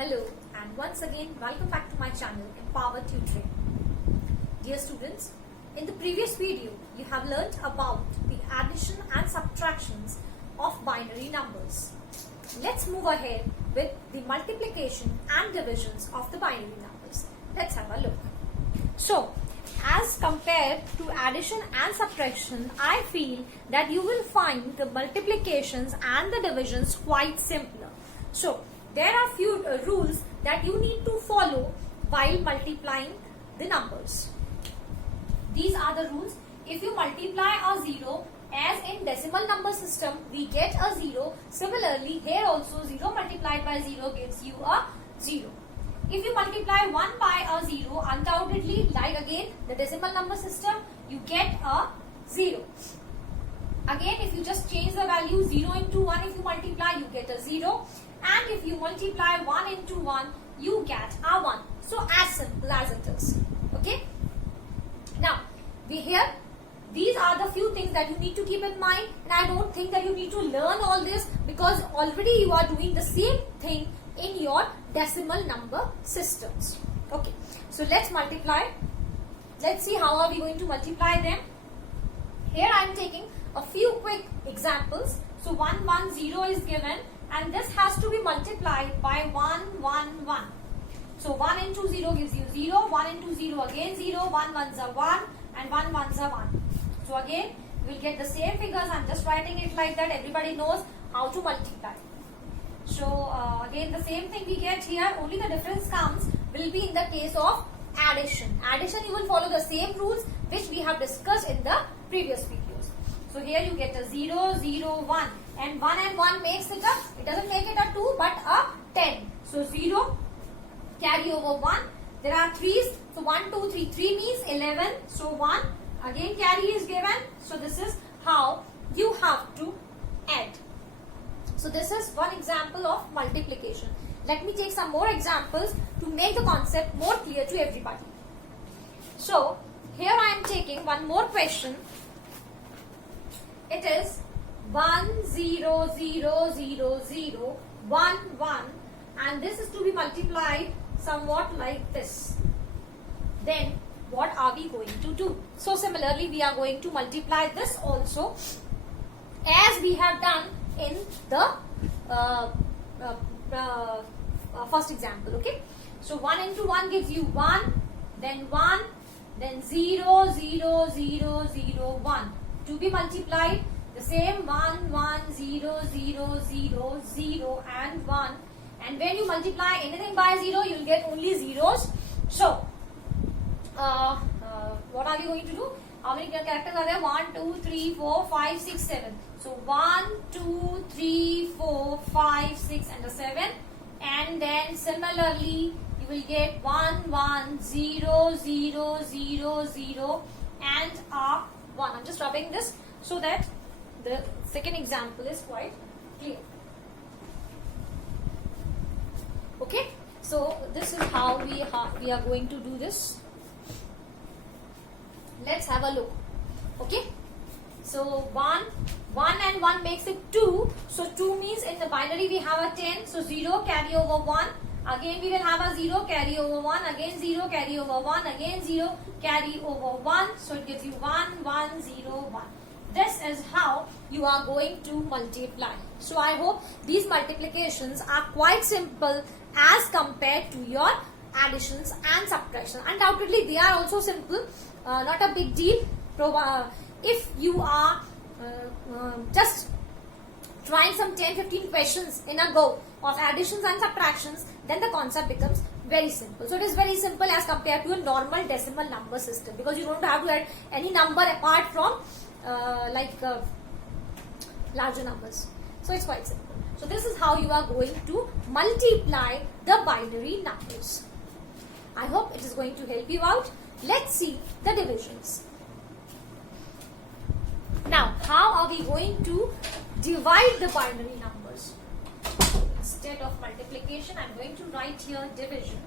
Hello and once again welcome back to my channel Empower Tutoring. Dear students, in the previous video you have learnt about the addition and subtractions of binary numbers. Let's move ahead with the multiplication and divisions of the binary numbers. Let's have a look. So, as compared to addition and subtraction, I feel that you will find the multiplications and the divisions quite simpler. So, there are few rules that you need to follow while multiplying the numbers. These are the rules. If you multiply a 0, as in decimal number system, we get a 0. Similarly, here also 0 multiplied by 0 gives you a 0. If you multiply 1 by a 0, undoubtedly, like again the decimal number system, you get a 0. Again, if you just change the value 0 into 1, if you multiply, you get a 0. And if you multiply 1 into 1, you get a 1. So, as simple as it is. Okay. Now, these are the few things that you need to keep in mind. And I don't think that you need to learn all this because already you are doing the same thing in your decimal number systems. Okay. So, let's multiply. Let's see how are we going to multiply them. Here I am taking a few quick examples. So, 1, 1, 0 is given. And this has to be multiplied by 1, 1, 1. So 1 into 0 gives you 0, 1 into 0 again 0, 1 ones are 1 and 1 ones are 1. So again we will get the same figures. I am just writing it like that. Everybody knows how to multiply. So again the same thing we get here. Only the difference comes will be in the case of addition. Addition you will follow the same rules which we have discussed in the previous videos. So here you get a 0, 0, 1. And 1 makes it a, it doesn't make it a 2 but a 10. So 0, carry over 1. There are 3's. So 1, 2, 3. 3 means 11. So 1. Again carry is given. So this is how you have to add. So this is one example of multiplication. Let me take some more examples to make the concept more clear to everybody. So here I am taking one more question. It is 1, 0, 0, 0, 0, 1, 1 and this is to be multiplied somewhat like this. Then what are we going to do? So similarly we are going to multiply this also as we have done in the first example. Okay. So 1 into 1 gives you 1, then 1, then 0, 0, 0, 0, 1. To be multiplied the same 1, 1, 0, 0, 0, 0 and 1. And when you multiply anything by 0, you will get only zeros. So, what are we going to do? How many characters are there? 1, 2, 3, 4, 5, 6, 7. So, 1, 2, 3, 4, 5, 6 and a 7. And then similarly, you will get 1, 1, 0, 0, 0, 0 and a 1. I'm just rubbing this so that the second example is quite clear. Okay, so this is how we are going to do this. Let's have a look. Okay, so 1 and 1 makes it 2. So 2 means in the binary we have a 10. So 0 carry over 1. Again we will have a 0 carry over 1. Again 0 carry over 1. Again 0 carry over 1. So it gives you 1, 1, 0, 1. This is how you are going to multiply. So I hope these multiplications are quite simple as compared to your additions and subtractions. Undoubtedly they are also simple, not a big deal. If you are just trying some 10-15 questions in a go of additions and subtractions, then the concept becomes very simple. So it is very simple as compared to a normal decimal number system because you don't have to add any number apart from larger numbers. So it's quite simple. So this is how you are going to multiply the binary numbers. I hope it is going to help you out. Let's see the divisions. Now, how are we going to divide the binary numbers? Instead of multiplication, I am going to write here division.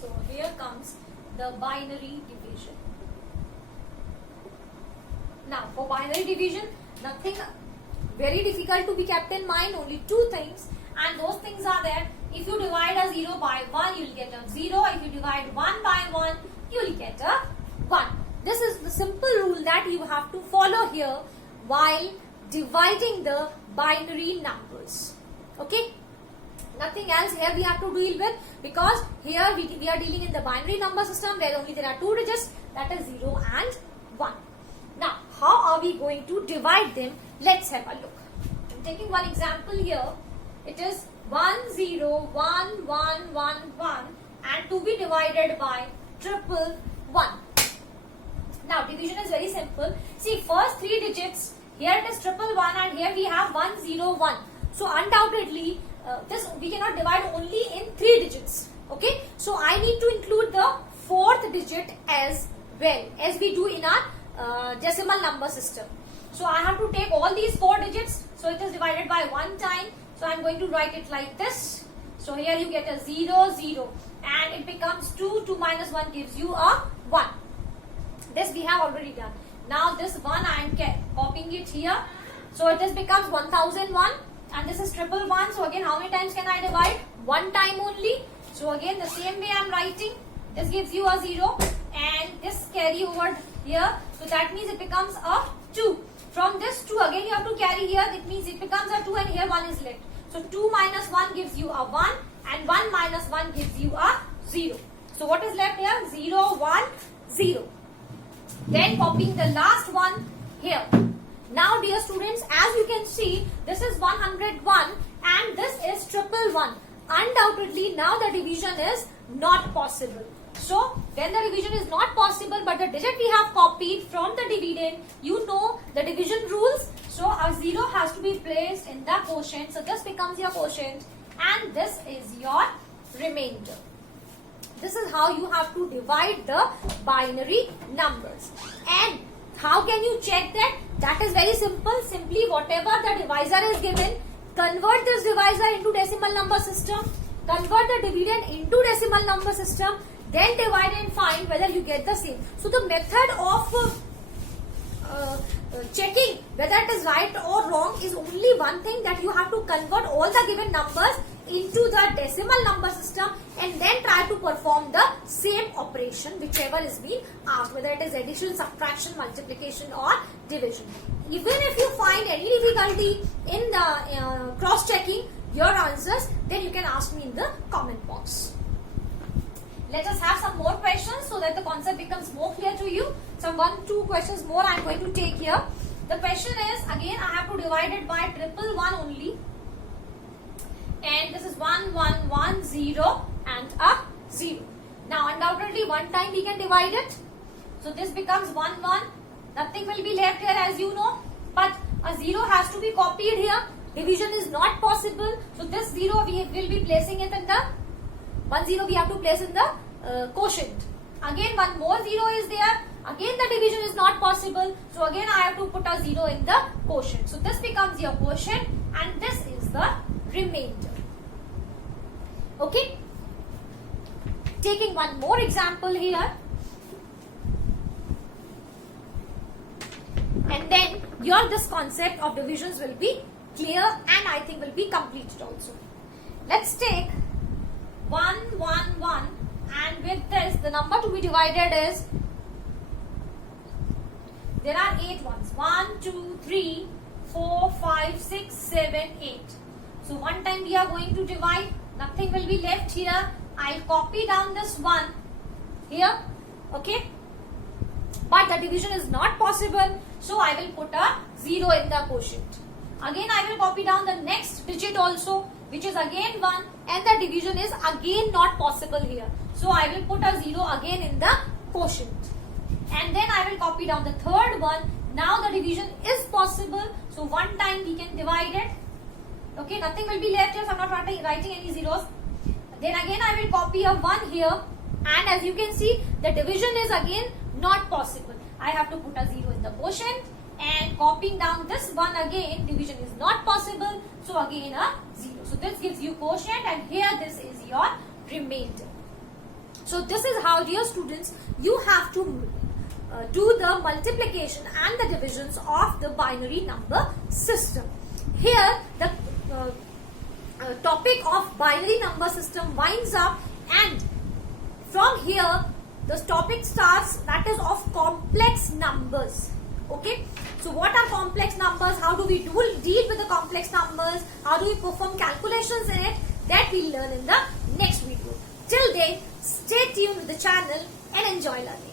So here comes the binary division. Now for binary division, nothing very difficult to be kept in mind, only two things, and those things are that if you divide a 0 by 1, you will get a 0. If you divide 1 by 1, you will get a 1. This is the simple rule that you have to follow here while dividing the binary numbers. Okay? Nothing else here we have to deal with, because here we are dealing in the binary number system where only there are two digits, that is 0 and 1. Now, how are we going to divide them? Let's have a look. I'm taking one example here. It is 1 0 1 1 1 1 and to be divided by 111. Now, division is very simple. See, first three digits, here it is 111 and here we have 101. So, undoubtedly, this we cannot divide only in three digits. Okay, so I need to include the fourth digit as well, as we do in our decimal number system. So I have to take all these four digits. So it is divided by 1 time. So I am going to write it like this. So here you get a 0 0 and it becomes 2. 2 minus 1 gives you a 1. This we have already done. Now this 1 I am copying it here. So this becomes 1001 and this is 111. So again, how many times can I divide? 1 time only. So again, the same way I am writing. This gives you a 0 and this carry over here. So that means it becomes a 2. From this 2 again you have to carry here. That means it becomes a 2 and here 1 is left. So 2 minus 1 gives you a 1 and 1 minus 1 gives you a 0. So what is left here? 0 1 0. Then copying the last one here. Now dear students, as you can see, this is 101 and this is 111. Undoubtedly now the division is not possible. So when the division is not possible but the digit we have copied from the dividend, you know the division rules. So a 0 has to be placed in the quotient. So this becomes your quotient and this is your remainder. This is how you have to divide the binary numbers. And how can you check that? That is very simple. Simply whatever the divisor is given, convert this divisor into decimal number system, convert the dividend into decimal number system, then divide and find whether you get the same. So the method of checking whether it is right or wrong is only one thing, that you have to convert all the given numbers into the decimal number system and then try to perform the same operation whichever is being asked, whether it is addition, subtraction, multiplication or division. Even if you find any difficulty in the cross-checking your answers, then you can ask me in the comment box. Let us have some more questions so that the concept becomes more clear to you. Some 1-2 questions more I am going to take here. The question is, again I have to divide it by 111 only. And this is 1 1 1 0 and a 0. Now undoubtedly one time we can divide it. So this becomes 1 1. Nothing will be left here as you know. But a 0 has to be copied here. Division is not possible. So this 0 we will be placing it in the 1 0 we have to place in the quotient. Again one more 0 is there. Again the division is not possible. So again I have to put a 0 in the quotient. So this becomes your quotient and this is the remainder. Okay. Taking one more example here. And then your this concept of divisions will be clear and I think will be completed also. Let's take 1 1 1 and with this the number to be divided is, there are 8 ones. 1 2 3 4 5 6 7 8. So one time we are going to divide. Nothing will be left here. I'll copy down this 1 here. Okay. But the division is not possible. So I will put a 0 in the quotient. Again I will copy down the next digit also, which is again 1, and the division is again not possible here. So I will put a 0 again in the quotient. And then I will copy down the third one. Now the division is possible. So one time we can divide it. Okay, nothing will be left here, so I am not writing any zeros. Then again I will copy a 1 here. And as you can see, the division is again not possible. I have to put a 0 in the quotient. And copying down this 1 again, division is not possible. So again a 0. So this gives you quotient and here this is your remainder. So this is how, dear students, you have to do the multiplication and the divisions of the binary number system. Here the topic of binary number system winds up, and from here the topic starts, that is of complex numbers. Okay, so what are complex numbers? How do we deal with the complex numbers? How do we perform calculations in it? That we'll learn in the next video. Till then, stay tuned with the channel and enjoy learning.